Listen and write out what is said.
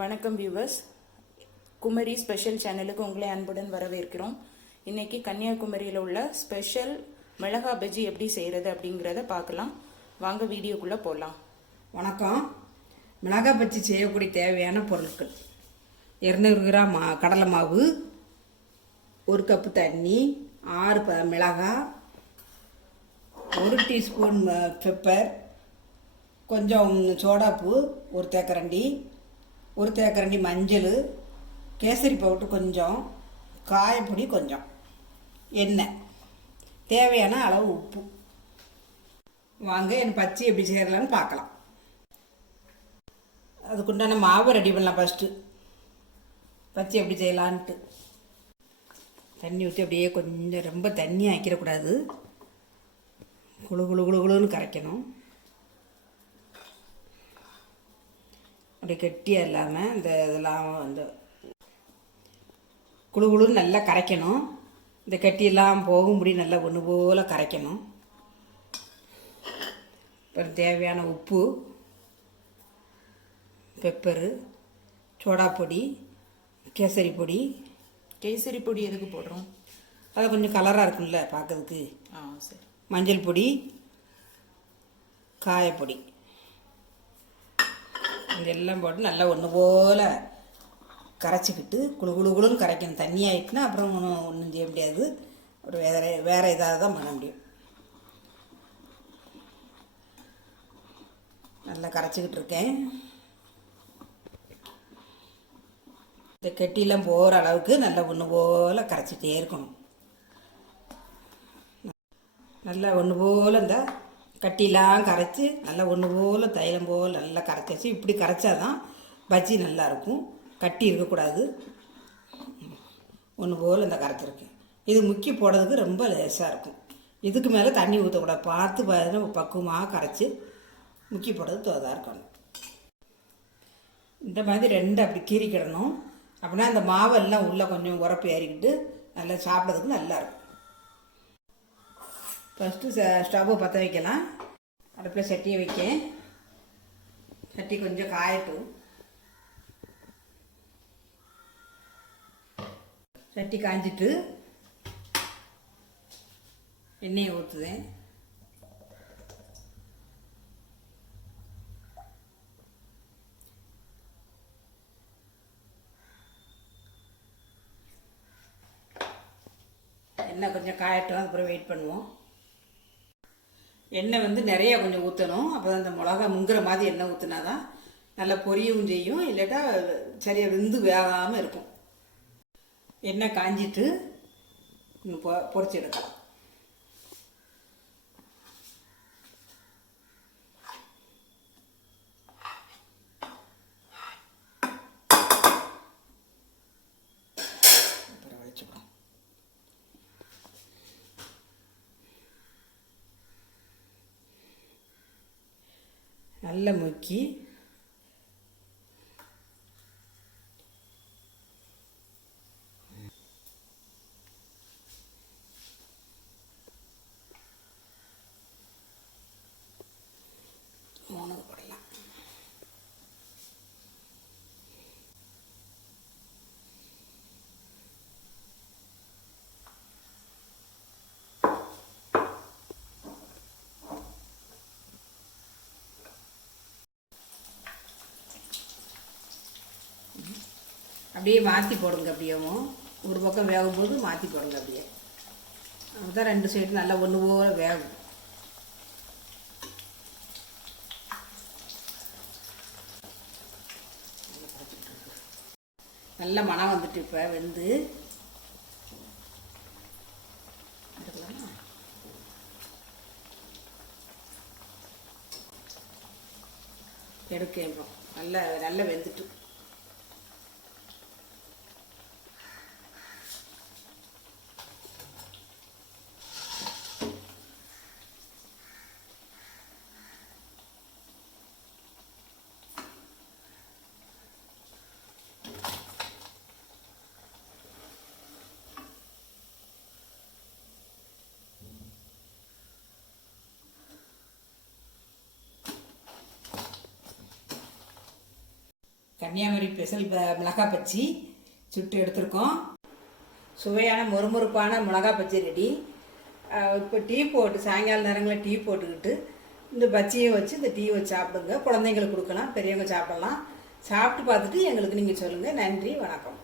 வணக்கம் viewers. Kumari special சேனலுக்கு உங்களை அன்புடன் வரவேற்கிறோம். இன்னைக்கு கன்னியாகுமரியில் உள்ள ஸ்பெஷல் மிளகா பஜ்ஜி எப்படி செய்கிறது அப்படிங்கிறத பார்க்கலாம். வாங்க வீடியோக்குள்ளே போகலாம். வணக்கம். மிளகா பஜ்ஜி செய்யக்கூடிய தேவையான பொருட்கள்: 200 கிராம் கடலை மாவு, 1 கப்பு தண்ணி, 6 மிளகாய், 1 டீஸ்பூன் பெப்பர், கொஞ்சம் சோடாப்பூ, 1 தேக்கரண்டி, 1 தேக்கரண்டி மஞ்சள், கேசரி பவுட்ரு கொஞ்சம், காயப்பொடி கொஞ்சம், எண்ணெய், தேவையான அளவு உப்பு. வாங்க என் பச்சை எப்படி செய்யலான்னு பார்க்கலாம். அதுக்குண்டான மாவை ரெடி பண்ணலாம். ஃபஸ்ட்டு பச்சை எப்படி செய்யலான்ட்டு தண்ணி ஊற்றி அப்படியே கொஞ்சம் ரொம்ப தண்ணி ஆக்கிடக்கூடாது, குழு குழு குழு குழுன்னு கரைக்கணும். அப்படி கெட்டியாக இல்லாமல் இதெல்லாம் குழு குழுன்னு நல்லா கரைக்கணும். இந்த கட்டியெல்லாம் போகும்படி நல்லா ஒன்று போல் கரைக்கணும். அப்புறம் தேவையான உப்பு, பெப்பரு, சோடாப்பொடி, கேசரி பொடி. கேசரி பொடி எதுக்கு போடுறோம்? அது கொஞ்சம் கலராக இருக்கும்ல பார்க்கறதுக்கு. சரி. மஞ்சள் பொடி, காயப்பொடி, இதெல்லாம் போட்டு நல்லா ஒன்று போல் கரைச்சிக்கிட்டு குழு குழு குழுன்னு கரைக்கணும். தண்ணி ஆகிட்டுனா அப்புறம் ஒன்றும் செய்ய முடியாது. ஒரு வேறு இதாக தான் பண்ண முடியும். நல்லா கரைச்சிக்கிட்டு இருக்கேன். இந்த கெட்டிலாம் போகிற அளவுக்கு நல்லா ஒன்று போல் கரைச்சிட்டே இருக்கணும். நல்லா ஒன்று போல் இந்த கட்டிலாம் கரைச்சி நல்லா ஒன்று போல் தைலம் போல் நல்லா கரைச்சாச்சு. இப்படி கரைச்சாதான் பஜ்ஜி நல்லாயிருக்கும். கட்டி இருக்கக்கூடாது. ஒன்று போல் இந்த கரைச்சிருக்கேன். இது முக்கி போடுறதுக்கு ரொம்ப லேசாக இருக்கும். இதுக்கு மேலே தண்ணி ஊற்றக்கூடாது. பார்த்து பக்குவமாக கரைச்சி முக்கி போடுறது தோதாக இருக்கணும். இந்த மாதிரி 2 அப்படி கீறிக்கிடணும். அப்படின்னா அந்த மாவெல்லாம் உள்ளே கொஞ்சம் உரப்பு ஏறிக்கிட்டு நல்லா சாப்பிட்றதுக்கு நல்லாயிருக்கும். ஃபஸ்ட்டு ஸ்டவ்வை பற்ற வைக்கலாம். அடுப்பில் சட்டியை வைக்கேன். சட்டி கொஞ்சம் காயட்டும். சட்டி காய்ஞ்சிட்டு எண்ணெயை ஊற்றுதேன். எண்ணெய் கொஞ்சம் காயட்டும், அப்புறம் வெயிட் பண்ணுவோம். எண்ணெய் நிறைய கொஞ்சம் ஊற்றணும். அப்போ தான் அந்த மிளகா முங்குற மாதிரி எண்ணெய் ஊற்றினா தான் நல்லா பொரியவும் செய்யும். இல்லாட்டா சரியாக வெந்து வேகாமல் இருக்கும். எண்ணெய் காஞ்சிட்டு பொரிச்சு எடுக்கலாம். நல்லா முக்கி போடலாம். அப்படியே மாற்றி போடுங்க. அப்படியேவும் ஒரு பக்கம் வேகும்போது மாற்றி போடுங்க. அப்படியே அதுதான் 2 சைடு நல்லா ஒன்று போல் வேகும். நல்ல மனம் வந்துட்டு இப்போ வெந்து எடுக்க நல்லா வெந்துட்டு. கன்னியாகுமரி ஸ்பெஷல் மிளகாய் பச்சி சுட்டு எடுத்திருக்கோம். சுவையான மொறுமொறுப்பான மிளகாய் பச்சி ரெடி. இப்போ டீ போட்டு சாயங்கால நேரங்களில் டீ போட்டுக்கிட்டு இந்த பச்சியை வச்சு இந்த டீ வச்சு சாப்பிடுங்க. குழந்தைங்களுக்கு கொடுக்கலாம், பெரியவங்க சாப்பிடலாம். சாப்பிட்டு பார்த்துட்டு எங்களுக்கு நீங்கள் சொல்லுங்கள். நன்றி, வணக்கம்.